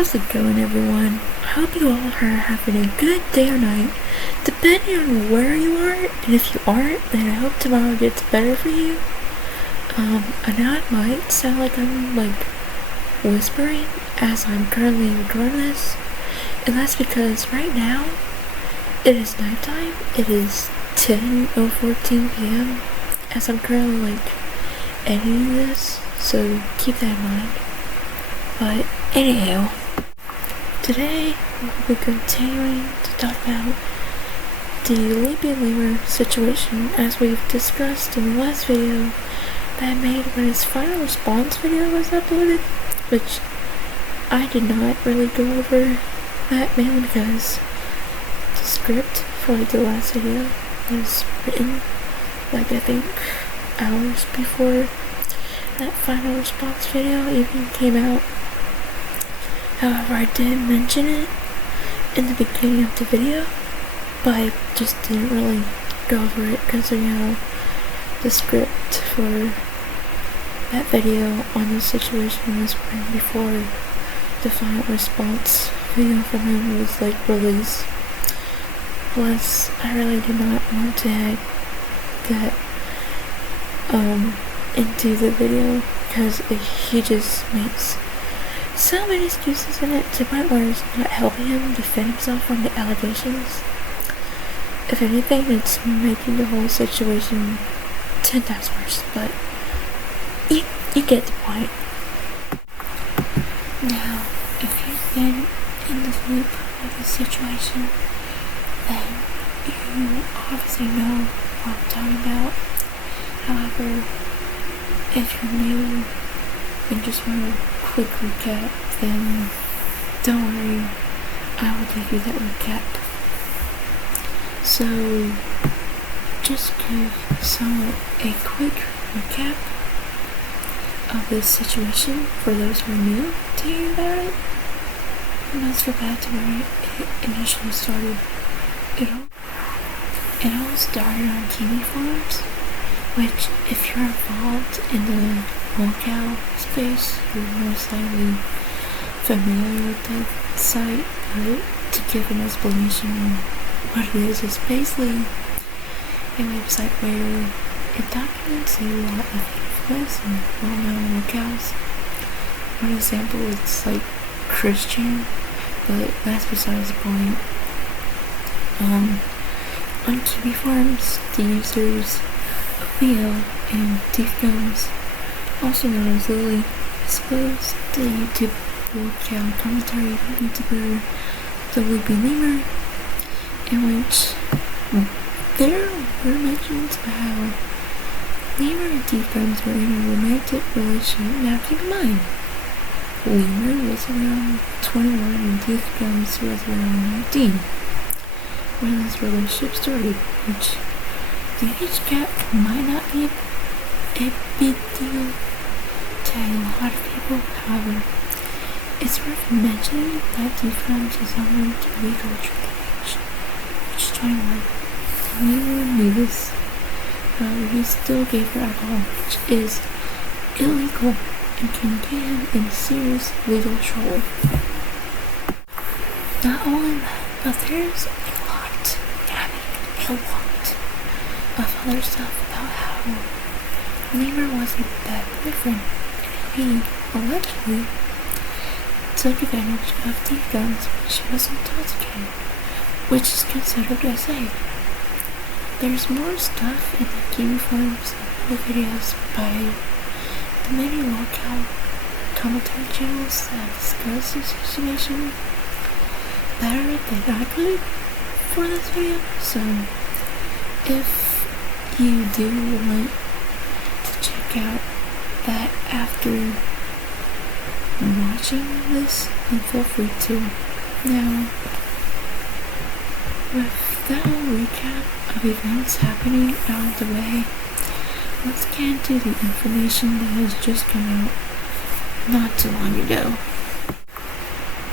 How's it going, everyone? I hope you all are having a good day or night, depending on where you are, and if you aren't, then I hope tomorrow gets better for you. I know it might sound like I'm, whispering as I'm currently recording this, and that's because right now, it is nighttime. It is 10:14 p.m. as I'm currently, editing this, so keep that in mind. But anyhow, today we'll be continuing to talk about the Leaping Lemur situation as we've discussed in the last video that I made when his final response video was uploaded, which I did not really go over that mainly because the script for the last video was written I think hours before that final response video even came out. However, I did mention it in the beginning of the video, but I just didn't really go over it because the script for that video on the situation was written before the final response video from him was released. Plus, I really did not want to add that into the video because he just makes so many excuses in it to the point where it's not helping him defend himself from the allegations. If anything, it's making the whole situation 10 times worse, but you get the point. Now, if you've been in the loop of the situation, then you obviously know what I'm talking about. However, if you're new and just want a quick recap, then don't worry, I will give you that recap. So, just give someone a quick recap of this situation for those who are new to hearing about it. And let's go back to where it initially started. It all started on Kiwi forums, which, if you're involved in the locale space, you're most likely familiar with that site. But to give an explanation on what it is, it's basically a website where it documents a lot of infamous and well-known locales. One example is Christian, but that's besides the point. On Kiwi forums, the users Leo and Teeth Gums, also known as Lily, exposed the YouTube locale commentary YouTuber the Leaping Lemur, in which there were mentions of how Lemur and Teeth Gums were in a romantic relationship. Now keep in mind, Lemur was around 21 and Teeth Gums was around 19 when this relationship started, which the age gap might not be a big deal to a lot of people. However, it's worth mentioning that Teeth Gums is under the legal drinking age, which is 21. Lemur knew this, however, he still gave her alcohol, which is illegal and can get him in serious legal trouble. Not only that, but there's a lot of other stuff about how Lemur was a bad boyfriend and he allegedly took advantage of Teeth Gums when she was intoxicated, which is considered SA. There's more stuff in the Kiwi forums and other videos by the many locale commentary channels that discuss the situation better than I could for this video. So if you do want to check out that after watching this, then feel free to. Now, with that whole recap of events happening out of the way, let's get into the information that has just come out not too long ago.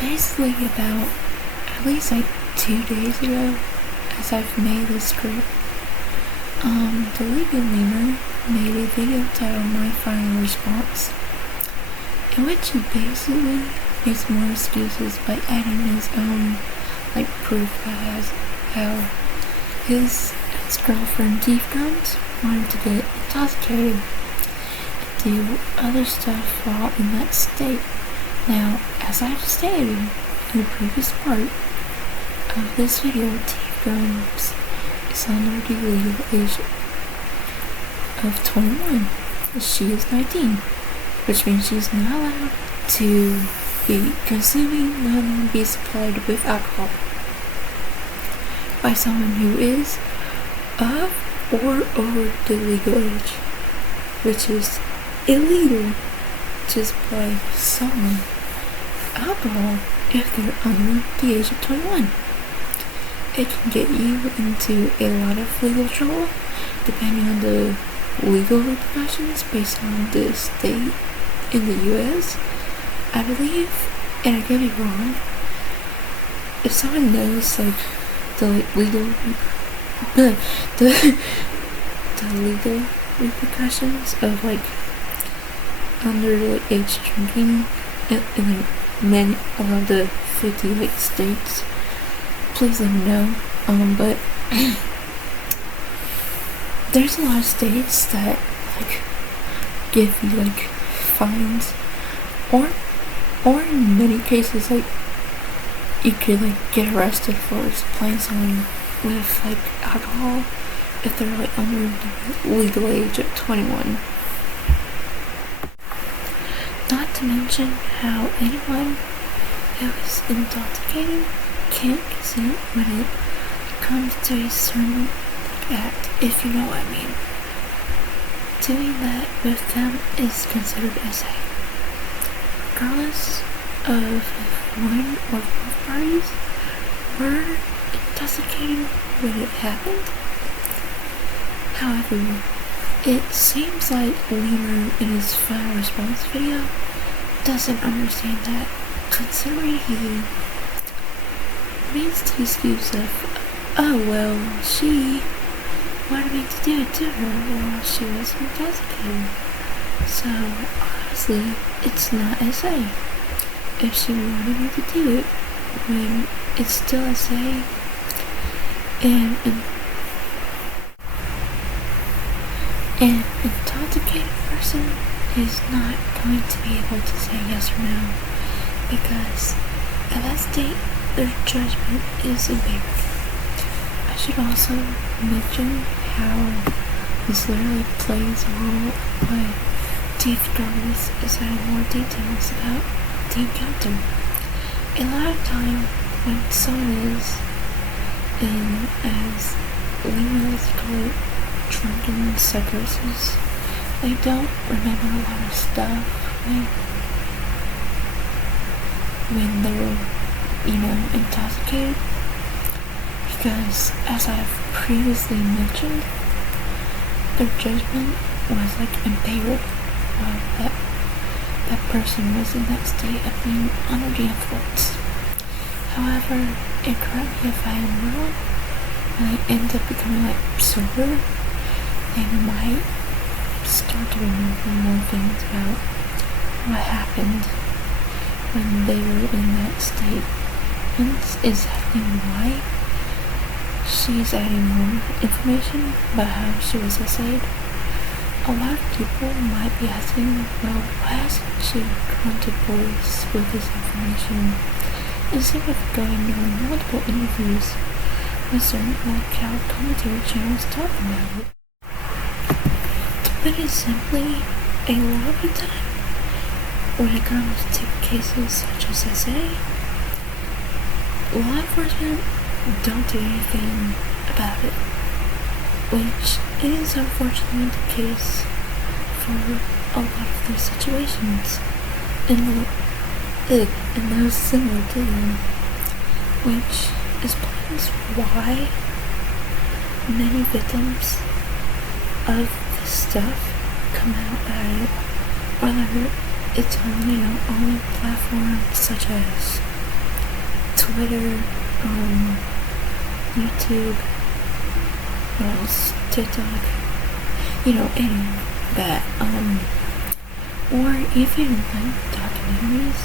Basically about at least 2 days ago, as I've made this script, the Leaping Lemur made a video titled My Final Response, in which he basically makes more excuses by adding his own, proof as how his ex-girlfriend Teeth Gums wanted to get intoxicated and do other stuff while in that state. Now, as I've stated in the previous part of this video, Teeth Gums is under the legal age of 21. She is 19, which means she's not allowed to be consuming, let alone be supplied with alcohol by someone who is of or over the legal age, which is illegal to supply someone alcohol if they're under the age of 21. It can get you into a lot of legal trouble depending on the legal repercussions based on the state in the US, I believe. And I could be wrong. If someone knows the legal repercussions of under age drinking in many of the 50 states, please let me know. But there's a lot of states that give you fines, or in many cases you could get arrested for supplying someone with alcohol if they're under the legal age of 21. Not to mention how anyone who is intoxicated can't consent when it comes to a certain act, if you know what I mean. Doing that with them is considered SA. Regardless of if one or both parties were intoxicated when it happened. However, it seems like Lemur in his final response video doesn't understand that, considering he makes the excuse of, oh well, she wanted me to do it to her while she was intoxicated. So honestly, it's not SA. If she wanted me to do it when it's still SA, and an intoxicated person is not going to be able to say yes or no, because at that state, their judgment is impaired. I should also mention how this literally plays a role by Teeth Gums is adding more details about the encounter. A lot of time when someone is in, as Lemur likes to call it, drunken psychosis, they don't remember a lot of stuff when they're, intoxicated, because as I've previously mentioned, their judgment was impaired while that person was in that state of being under the influence. However, and correct me if I am wrong, when they end up becoming sober, they might start to remember more things about what happened when they were in that state. And that's exactly why she's adding more information about how she was essayed. A lot of people might be asking, well, why hasn't she gone to police with this information instead of going on multiple interviews with certain how commentary channels talking about it? To put it simply, a lot of the time, when it comes to cases such as SA, law enforcement don't do anything about it, which is unfortunately the case for a lot of these situations, and those similar to them, which explains why many victims of this stuff come out about it, whether it's on, on platforms such as Twitter, YouTube, what else, TikTok, any of that, or even documentaries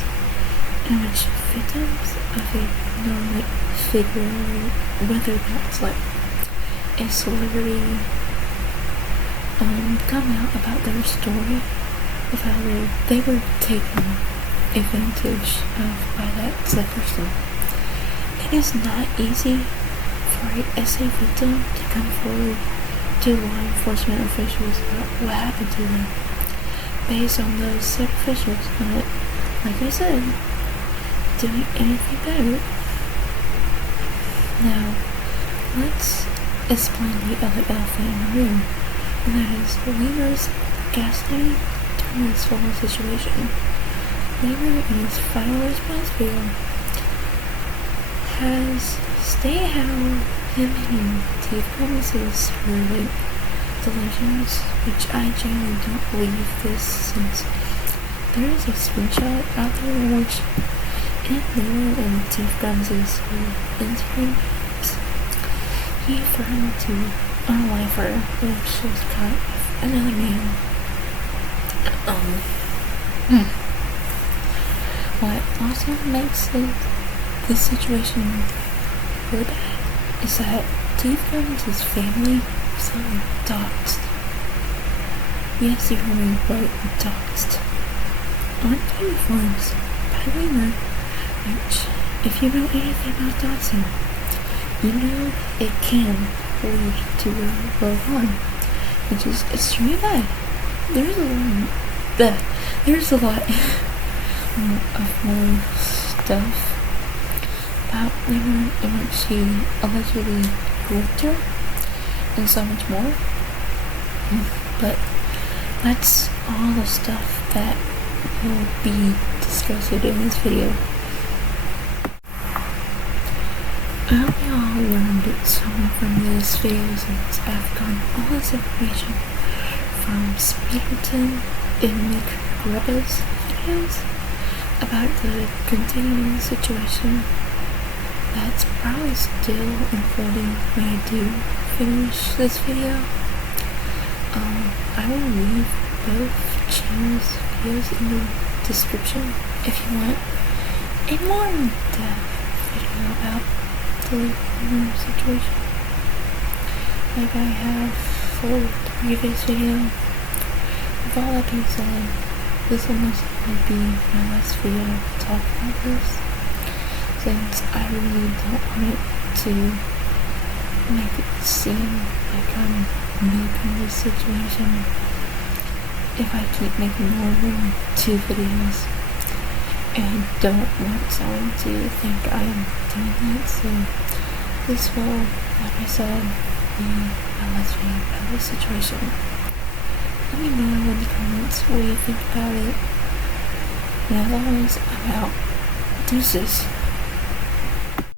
in which victims of a non figure, whether that's like a celebrity, come out about their story of how they were taken advantage of by that said person. It is not easy for a SA victim to come forward to law enforcement officials about what happened to them based on those said officials not, like I said, doing anything better. Now, let's explain the other elephant in the room, and that is Lemur's gaslighting during this whole situation. Lemur, in his final response video, has stated how him and Steve promises were like delusions, which I genuinely don't believe this, since there is a screenshot out there in which Lemur and Steve Guns' Instagram posts, he threatened to unalive her if she was caught with another man. What also makes this situation really bad is that Steve Guns' family was doxxed. Yes, you heard me right, doxxed. On uniforms by Lemur, which, if you know anything about doxing, you know it can lead to World War I, which is extremely bad. There's a lot of more stuff about Lemur in which he allegedly raped her and so much more. But that's all the stuff that will be discussed in this video. I hope you all learned something from this video, since I've gotten all this information from Speakerton and McGrubba's videos about the continuing situation that's probably still unfolding when I do finish this video. I will leave both channels' videos in the description if you want a more in-depth video about the Leaping situation, like I have for the previous video. With all that being said, this will most likely be my last video to talk about this, since I really don't want it to make it seem like I'm making this situation if I keep making more than 2 videos. And I don't want someone to think I am doing that, so this will, like I said, be my last video about this situation. Let me know in the comments what you think about it. And as always, I'm out. Deuces.